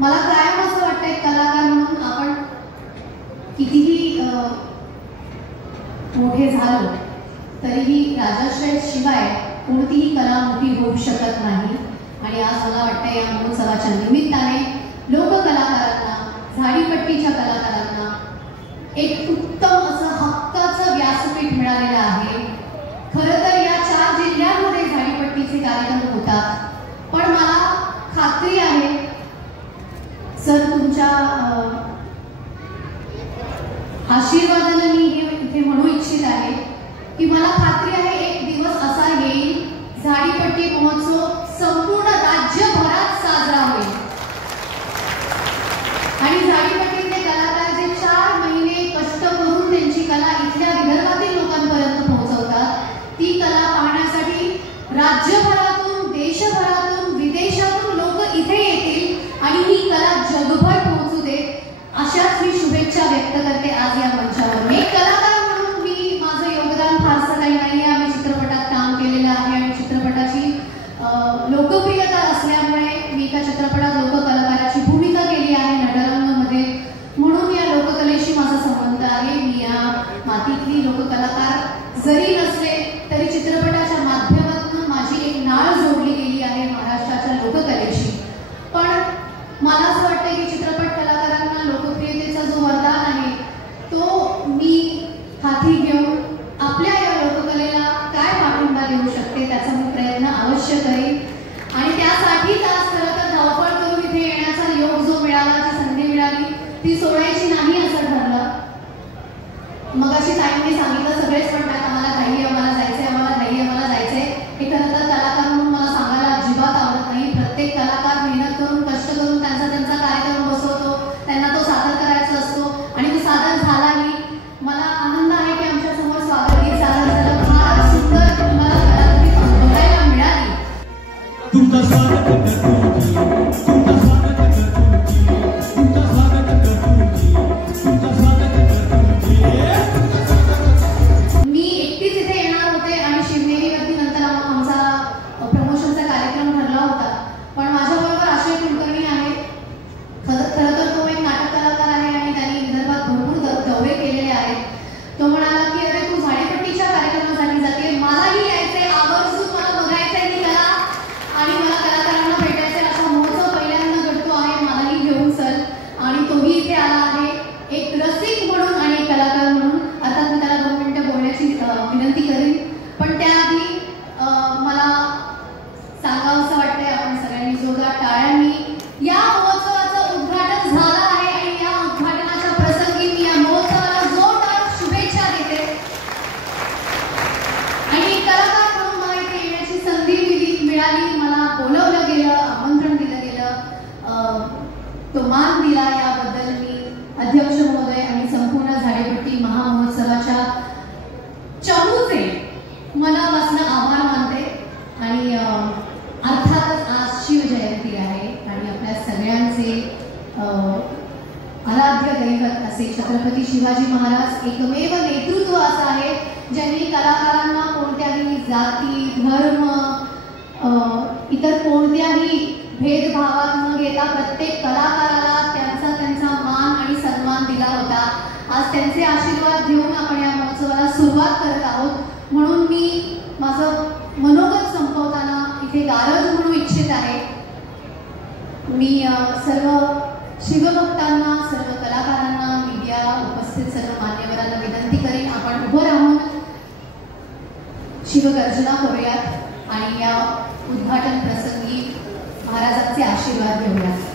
मला कायम असं वाटतंय कलाकार म्हणून आपण कितीही मोठे झालो तरीही राजाश्रय शिवाय कोणतीही कला मोठी होऊ शकत नाही। आणि आज मला वाटतं या महोत्सवाच्या निमित्ताने लोककलाकारांना, झाडीपट्टीच्या कलाकारांना एक उत्तम असं हक्काचं व्यासपीठ मिळालेलं आहे। खरं तर या 4 जिल्ह्यांमध्ये झाडीपट्टीचे कार्यक्रम होतात, पण मला खात्री आहे सर तुमच्या आशीर्वादाने मी इथे म्हणू इच्छित आहे की मला खात्री आहे एक दिवस असा येईल झाडीपट्टी महोत्सव संपूर्ण राज्यभरात साजरा होईल आणि झाडीपट्टीतले कलाकार जे 4 महिने कष्ट करून त्यांची कला इथल्या विदर्भातील लोकांपर्यंत पोहोचवतात, ती कला पाहण्यासाठी राज्यभरातून, देशभरातून, विदेशातून लोक इथे येतील आणि ही कला जगभर पोहोचू देत, अशाच मी शुभेच्छा व्यक्त करते आज या मंचावर। मी कलाकार म्हणून मी माझं योगदान फारसं काही नाही आहे। आम्ही चित्रपटात काम केलेलं आहे आणि चित्रपटाची लोकप्रियता असल्यामुळे मी एका चित्रपटात लोककलाकाराची भूमिका केली आहे नटरंगमध्ये, म्हणून या लोककलेशी माझा संबंध आहे। मी या मातीतली लोककलाकार जरी नसले तरी चित्रपटाच्या माध्यमातून माझी एक नाळ जोडली गेली आहे महाराष्ट्राच्या लोककलेशी। पण मला असं वाटतं की चित्रपट कलाकारांना लोकप्रियतेचा जो वरदान आहे तो मी हाती घेऊन आपल्या या लोककलेला काय पाठिंबा देऊ शकते त्याचा मी प्रयत्न अवश्य करेन। आणि त्यासाठीच आज खरं तर धावपळ करून इथे येण्याचा योग जो मिळाला, जी संधी मिळाली ती सोडायची नाही असं ठरलं। मगाशी ताईंनी सांगितलं सगळेच म्हणतात आम्हाला घाई आहे, आम्हाला जायचंय, आम्हाला घाई आहे, आम्हाला जायचंय। हे खरं तर कलाकार म्हणून मला सांगायला अजिबात आवडत नाही। प्रत्येक कलाकार मेहनत करून, कष्ट करून त्यांचा कार्यक्रम बसवतो, त्यांना तो सादर करायचा असतो आणि तो सादर झालाही। मला आनंद आहे की आमच्या समोर स्वागत गीत सादर झालं, फार सुंदर तुम्हाला कलाकृती बघायला मिळाली। तुमचं स्वागत करतो, तुमचं स्वागत करतो, तुमचं स्वागत करतो, तुमचं स्वागत करतो। मी एकटीच इथे येणार होते आणि शिवनेरीवरती नंतर आमचा प्रमोशनचा कार्यक्रम ठरला होता, पण माझ्याबरोबर आशय कुलकर्णी आहे। खरं तर तो एक नाटक कलाकार आहे आणि त्यांनी विदर्भात भरपूर दौरे केलेले आहेत। तो म्हणाला की अरे तू झाडीपट्टीच्या कार्यक्रमासाठी जाते, मलाही यायचंय, आवर्जून मला बघायचंय ती कला आणि मला कलाकारांना भेटायचंय। असा महोत्सव पहिल्यांदा घडतो आहे, मलाही घेऊन चल। आणि तोही इथे आला आहे एक रसिक म्हणून आणि एक कलाकार म्हणून। आता मी त्याला 2 मिनिटं बोलण्याची विनंती करेन, पण त्याआधी मला सांगावंसं वाटतंय आपण सगळ्यांनी जोरदार टाळ्यांनी या महोत्सवाचं उद्घाटन झालं आहे आणि या उद्घाटनाच्या प्रसंगी मी या महोत्सवाला जोरदार शुभेच्छा देते। आणि कलाकार म्हणून मला इथे येण्याची संधी मिळाली, मला बोलवलं गेलं, आमंत्रण दिलं गेलं, तो मान दिला, याबद्दल मी अध्यक्ष महोदय आणि संपूर्ण झाडीपट्टी महामहोत्सवाच्या चमूचे मनापासून आभार मानते। आणि अर्थातच आज शिवजयंती आहे आणि आपल्या सगळ्यांचे आराध्य दैवत असे छत्रपती शिवाजी महाराज एकमेव नेतृत्व असं आहे ज्यांनी कलाकारांना कोणत्याही जाती, धर्म, इतर कोणत्याही भेदभावात न घेता प्रत्येक कलाकाराला त्यांचा मान आणि सन्मान दिला होता। आज त्यांचे आशीर्वाद घेऊन आपण या महोत्सवाला सुरुवात करत आहोत, म्हणून मी माझं मनोगत संपवताना इथे गारज म्हणू इच्छित आहे। मी सर्व शिवभक्तांना, सर्व कलाकारांना, मीडिया उपस्थित सर्व मान्यवरांना विनंती करेन आपण उभं राहून शिवगर्जना करूयात आणि या उद्घाटन प्रसंगी महाराजांचे आशीर्वाद घेऊयात।